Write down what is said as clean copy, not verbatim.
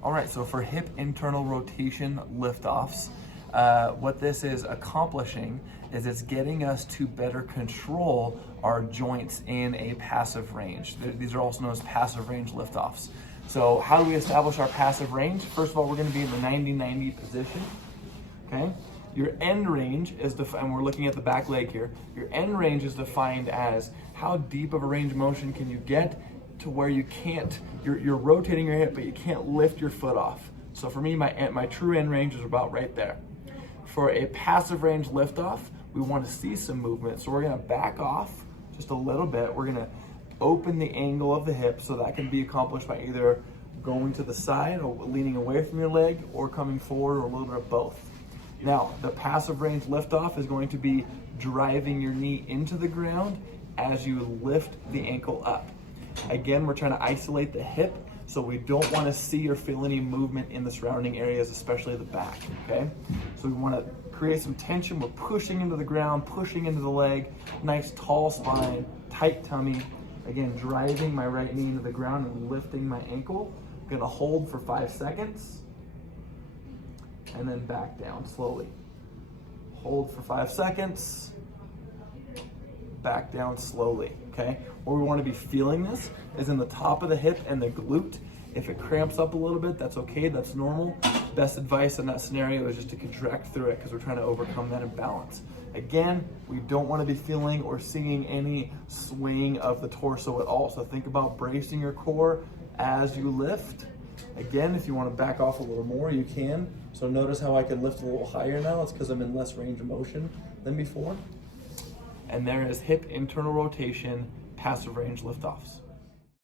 All right, so for hip internal rotation liftoffs, what this is accomplishing is it's getting us to better control our joints in a passive range. These are also known as passive range liftoffs. So how do we establish our passive range? First of all, we're gonna be in the 90-90 position, okay? Your end range is defined, we're looking at the back leg here. Your end range is defined as how deep of a range of motion can you get to where you can't, you're rotating your hip, but you can't lift your foot off. So for me, my true end range is about right there. For a passive range liftoff, we want to see some movement. So we're gonna back off just a little bit. We're gonna open the angle of the hip, so that can be accomplished by either going to the side or leaning away from your leg or coming forward, or a little bit of both. Now, the passive range liftoff is going to be driving your knee into the ground as you lift the ankle up. Again, we're trying to isolate the hip, so we don't want to see or feel any movement in the surrounding areas, especially the back, okay? So we want to create some tension. We're pushing into the ground, pushing into the leg, nice tall spine, tight tummy. Again, driving my right knee into the ground and lifting my ankle. I'm gonna hold for 5 seconds and then back down slowly. Hold for 5 seconds, back down slowly, okay? Where we want to be feeling this is in the top of the hip and the glute. If it cramps up a little bit, that's okay, that's normal. Best advice in that scenario is just to contract through it, because we're trying to overcome that imbalance. Again, we don't want to be feeling or seeing any swing of the torso at all. So think about bracing your core as you lift. Again, if you want to back off a little more, you can. So notice how I can lift a little higher now. It's because I'm in less range of motion than before. And there is hip internal rotation, passive range liftoffs.